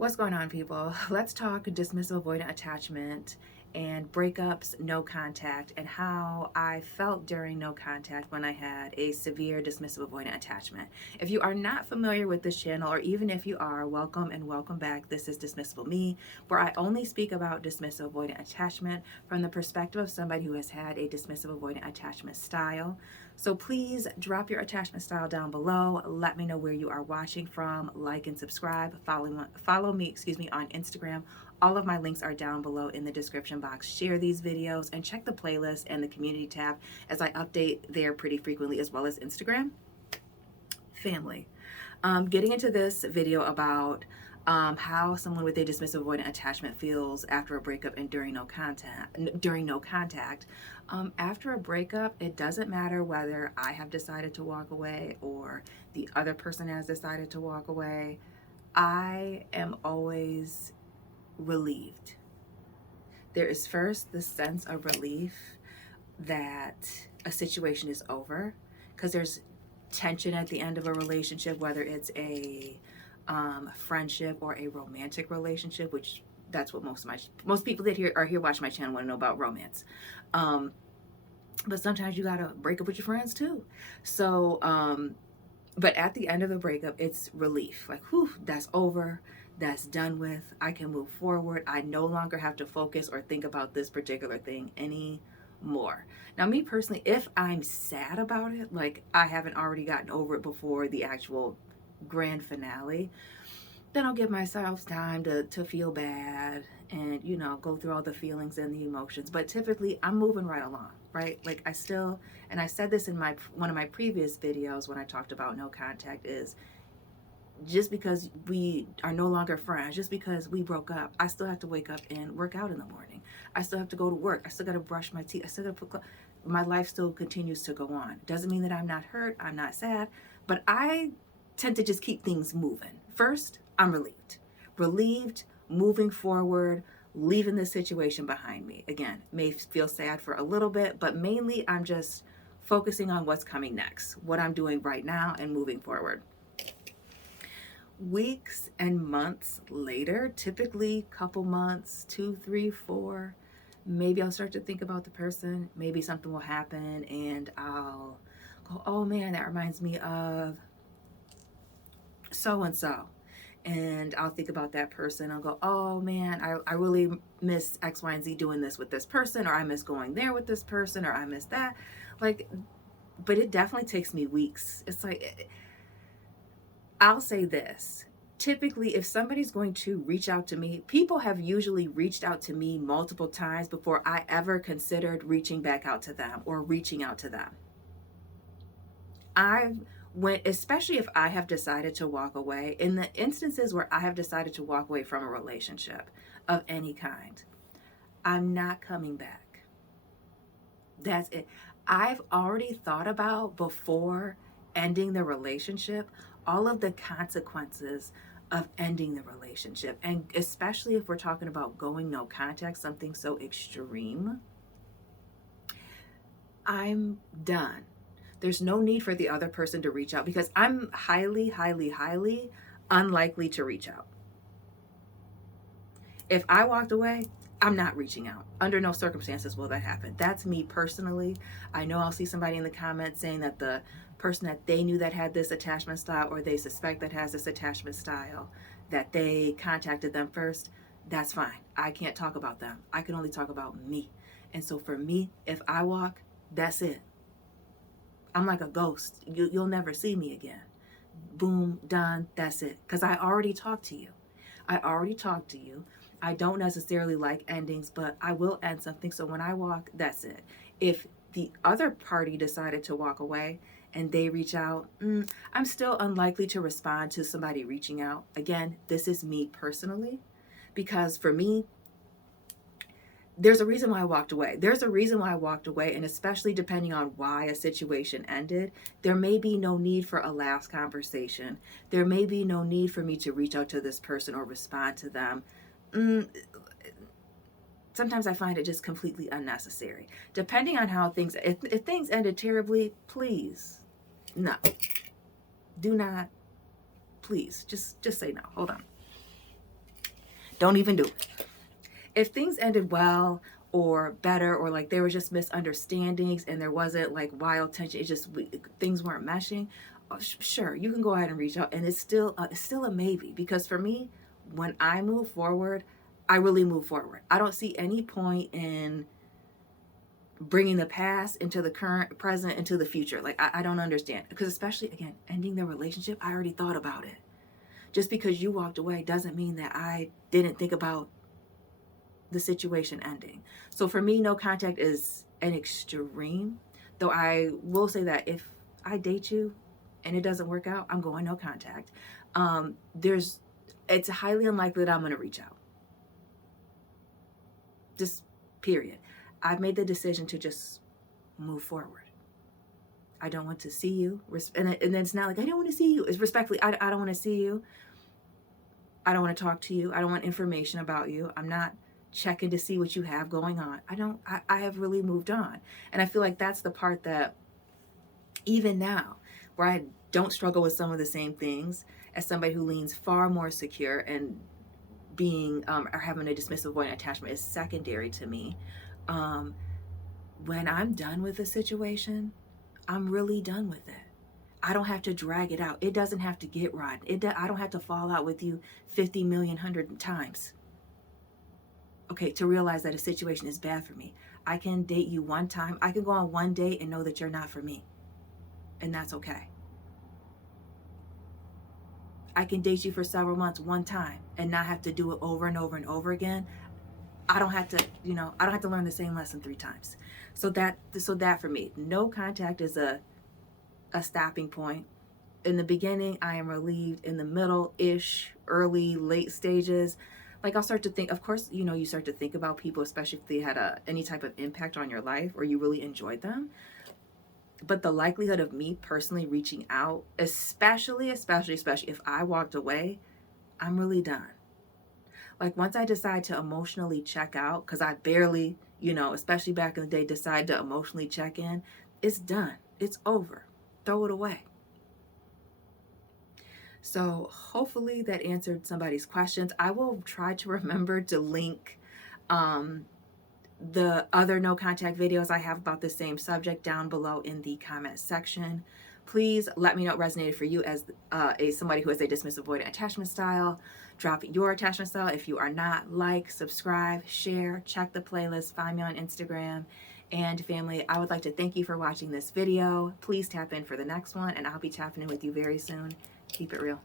What's going on, people? Let's talk dismissive avoidant attachment and breakups, no contact, and how I felt during no contact when I had a severe dismissive avoidant attachment. If you are not familiar with this channel, or even if you are, welcome and welcome back. This is Dismissibleme, where I only speak about dismissive avoidant attachment from the perspective of somebody who has had a dismissive avoidant attachment style. So please drop your attachment style down below. Let me know where you are watching from. Like and subscribe. Follow me on Instagram. All of my links are down below in the description box. Share these videos and check the playlist and the community tab as I update there pretty frequently, as well as Instagram. Family. Getting into this video about how someone with a dismissive avoidant attachment feels after a breakup and during no contact. After a breakup, it doesn't matter whether I have decided to walk away or the other person has decided to walk away. I am always relieved. There is first the sense of relief that a situation is over, because there's tension at the end of a relationship, whether it's a friendship or a romantic relationship, which that's what most people that are here watching my channel want to know about romance. But sometimes you gotta break up with your friends too. So, but at the end of the breakup, it's relief. Like, whew, that's over. That's done with. I can move forward. I no longer have to focus or think about this particular thing anymore. Now, me personally, if I'm sad about it, like I haven't already gotten over it before the actual grand finale, then I'll give myself time to feel bad and, you know, go through all the feelings and the emotions. But typically I'm moving right along, right? Like I still, and I said this in one of my previous videos when I talked about no contact, is just because we are no longer friends, just because we broke up, I still have to wake up and work out in the morning. I still have to go to work. I still got to brush my teeth. I still got to put, my life still continues to go on. Doesn't mean that I'm not hurt. I'm not sad, but I tend to just keep things moving. First, I'm relieved, moving forward, leaving this situation behind me. Again, may feel sad for a little bit, but mainly I'm just focusing on what's coming next, what I'm doing right now and moving forward. Weeks and months later, typically couple months, 2, 3, 4, maybe I'll start to think about the person. Maybe something will happen and I'll go, oh man, that reminds me of so-and-so. And I'll think about that person. I'll go, oh man, I really miss X, Y, and Z doing this with this person, or I miss going there with this person, or I miss that. Like, but it definitely takes me weeks. It's like, I'll say this. Typically, if somebody's going to reach out to me, people have usually reached out to me multiple times before I ever considered reaching back out to them or reaching out to them. Especially if I have decided to walk away, in the instances where I have decided to walk away from a relationship of any kind, I'm not coming back. That's it. I've already thought about, before ending the relationship, all of the consequences of ending the relationship. And especially if we're talking about going no contact, something so extreme, I'm done. There's no need for the other person to reach out, because I'm highly, highly, highly unlikely to reach out. If I walked away, I'm not reaching out. Under no circumstances will that happen. That's me personally. I know I'll see somebody in the comments saying that the person that they knew that had this attachment style, or they suspect that has this attachment style, that they contacted them first. That's fine. I can't talk about them. I can only talk about me. And so for me, if I walk, that's it. I'm like a ghost. You'll never see me again. Boom, done, that's it. Because I already talked to you. I don't necessarily like endings, but I will end something. So when I walk, that's it. If the other party decided to walk away and they reach out, I'm still unlikely to respond to somebody reaching out. Again, this is me personally, because for me, there's a reason why I walked away. And especially depending on why a situation ended, there may be no need for a last conversation. There may be no need for me to reach out to this person or respond to them. Sometimes I find it just completely unnecessary. Depending on how if things ended terribly, please, no. Do not, please, just say no. Hold on. Don't even do it. If things ended well or better, or like there was just misunderstandings and there wasn't like wild tension, things weren't meshing, sure, you can go ahead and reach out, and it's still a maybe, because for me, when I move forward, I really move forward. I don't see any point in bringing the past into the current, present, into the future. Like, I don't understand, because especially, again, ending the relationship, I already thought about it. Just because you walked away doesn't mean that I didn't think about the situation ending. So for me, no contact is an extreme, though I will say that if I date you and it doesn't work out, I'm going no contact. It's highly unlikely that I'm going to reach out. Just period. I've made the decision to just move forward. I don't want to see you. And then it's not like I don't want to see you. It's respectfully, I don't want to see you. I don't want to talk to you. I don't want information about you. I'm not checking to see what you have going on. I have really moved on. And I feel like that's the part that even now, where I don't struggle with some of the same things as somebody who leans far more secure, and being or having a dismissive avoidant attachment is secondary to me. When I'm done with a situation, I'm really done with it. I don't have to drag it out. It doesn't have to get rotten. I don't have to fall out with you 50 million, 100 times. Okay, to realize that a situation is bad for me. I can date you one time. I can go on one date and know that you're not for me. And that's okay. I can date you for several months one time and not have to do it over and over and over again. I don't have to, I don't have to learn the same lesson 3 times. So that for me, no contact is a stopping point. In the beginning, I am relieved. In the middle-ish, early, late stages, like I'll start to think, of course, you start to think about people, especially if they had any type of impact on your life or you really enjoyed them. But the likelihood of me personally reaching out, especially if I walked away, I'm really done. Like once I decide to emotionally check out, because I barely, especially back in the day, decide to emotionally check in, it's done. It's over. Throw it away. So hopefully that answered somebody's questions. I will try to remember to link the other no contact videos I have about the same subject down below in the comment section. Please let me know what resonated for you as somebody who has a dismissive avoidant attachment style. Drop your attachment style. If you are not, like, subscribe, share, check the playlist, find me on Instagram. And family, I would like to thank you for watching this video. Please tap in for the next one, and I'll be tapping in with you very soon. Keep it real.